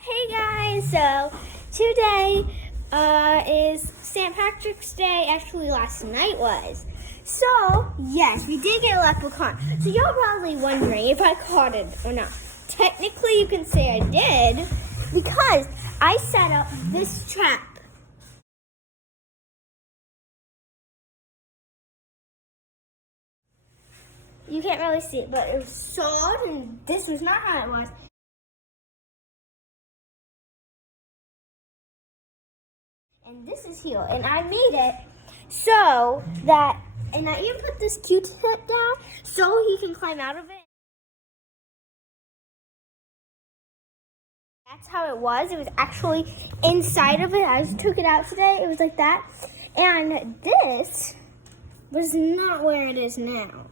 Hey guys, so today is St. Patrick's Day. Actually, last night was. So, yes, we did get a leprechaun. So you're probably wondering if I caught it or not. Technically, you can say I did because I set up this trap. You can't really see it, but it was sawed, and this was not how it was. And this is here, and I made it so that, and I even put this Q-tip down so he can climb out of it. That's how it was. It was actually inside of it. I just took it out today. It was like that. And this was not where it is now.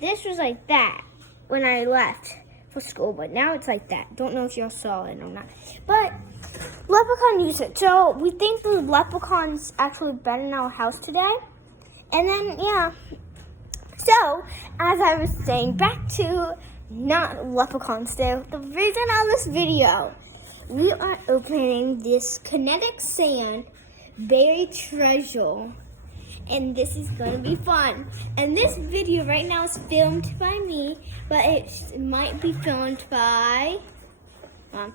This was like that when I left for school, but now it's like that. Don't know if y'all saw it or not. But Leprechaun used it. So we think the leprechaun's actually been in our house today. And then, yeah. So, as I was saying, back to not Leprechaun Day. The reason on this video, we are opening this Kinetic sand buried treasure. And this is going to be fun. And this video right now is filmed by me, but it might be filmed by Mom.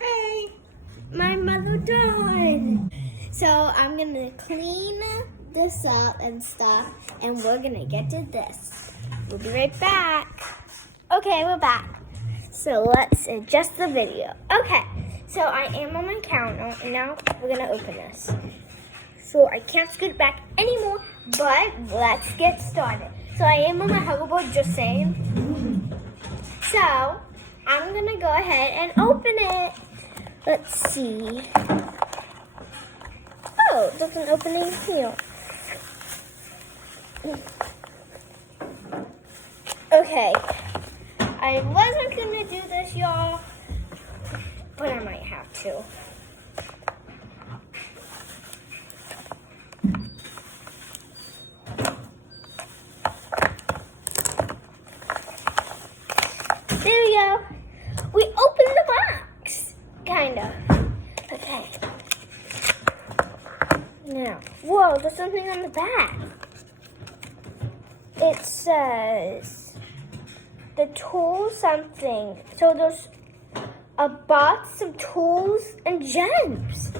Hey, my mother died. So I'm going to clean this up and stuff, and we're going to get to this. We'll be right back. Okay, we're back. So let's adjust the video. Okay, so I am on my counter, and now we're going to open this. So I can't scoot back anymore, but let's get started. So I am on my hoverboard, just saying. So I'm going to go ahead and open it. Let's see. Oh, there's an opening here. Okay. I wasn't going to do this, y'all, but I might have to. There we go. We opened the box. Kind of. Okay. Now, whoa, there's something on the back. It says the tool something. So there's a box of tools and gems.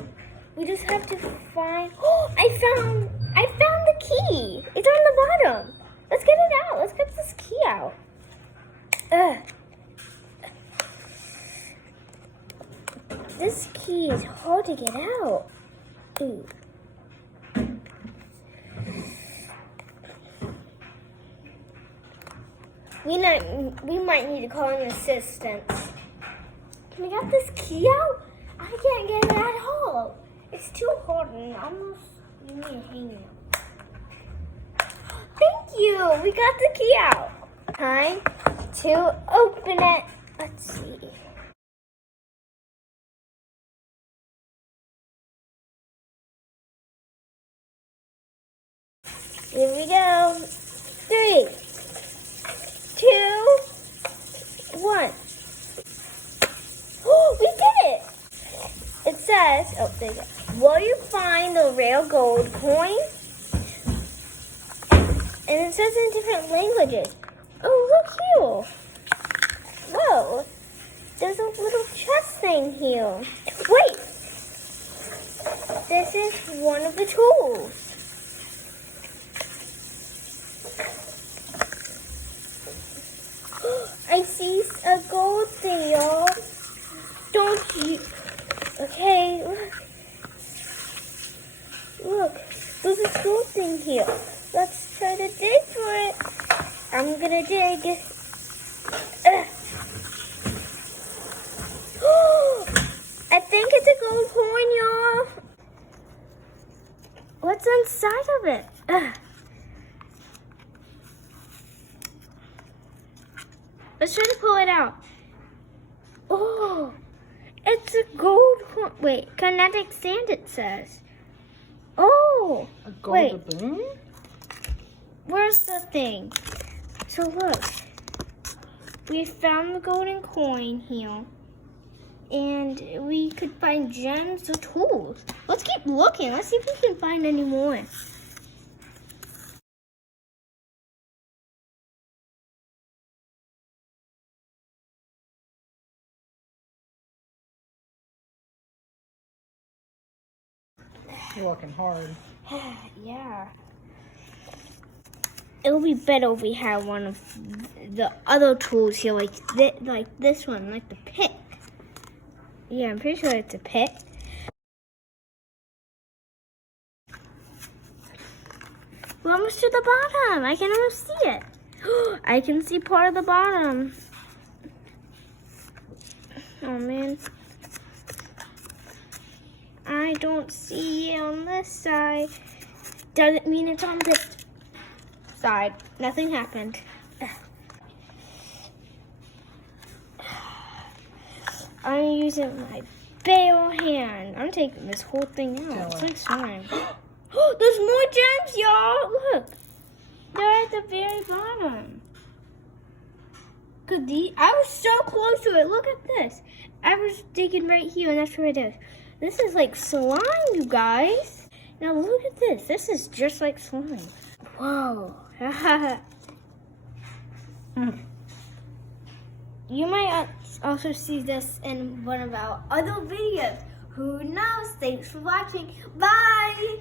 We just have to find. Oh, I found the key. It's on the bottom. Let's get it out. Let's get this key out. This key is hard to get out. Ooh. We might need to call an assistant. Can we get this key out? I can't get it at all. It's too hard and almost you need to hang it. Thank you. We got the key out. Time to open it. Let's see. Here we go. 3, 2, 1. Oh, we did it! It says, oh, there you go. Will you find the rare gold coin? And it says in different languages. Oh, look here. Whoa. There's a little chest thing here. Wait. This is one of the tools. I see a gold thing, y'all. Don't you? Okay, look. There's a gold thing here. Let's try to dig for it. I'm gonna dig. I think it's a gold coin, y'all. What's inside of it? Let's try to pull it out. Oh, it's a gold coin. Wait, kinetic sand it says. Oh, a gold wait. Balloon? Where's the thing? So look, we found the golden coin here. And we could find gems or tools. Let's keep looking. Let's see if we can find any more. You're working hard. Yeah. It would be better if we had one of the other tools here, like this one, like the pick. Yeah, I'm pretty sure it's a pick. We're almost to the bottom. I can almost see it. I can see part of the bottom. Oh man. I don't see it on this side. Doesn't mean it's on this side. Nothing happened. I'm using my bare hand. I'm taking this whole thing out. It's like slime. There's more gems, y'all. Look. They're at the very bottom. I was so close to it. Look at this. I was digging right here, and that's where it is. This is like slime, you guys. Now look at this. This is just like slime. Whoa. You might also see this in one of our other videos. Who knows? Thanks for watching. Bye.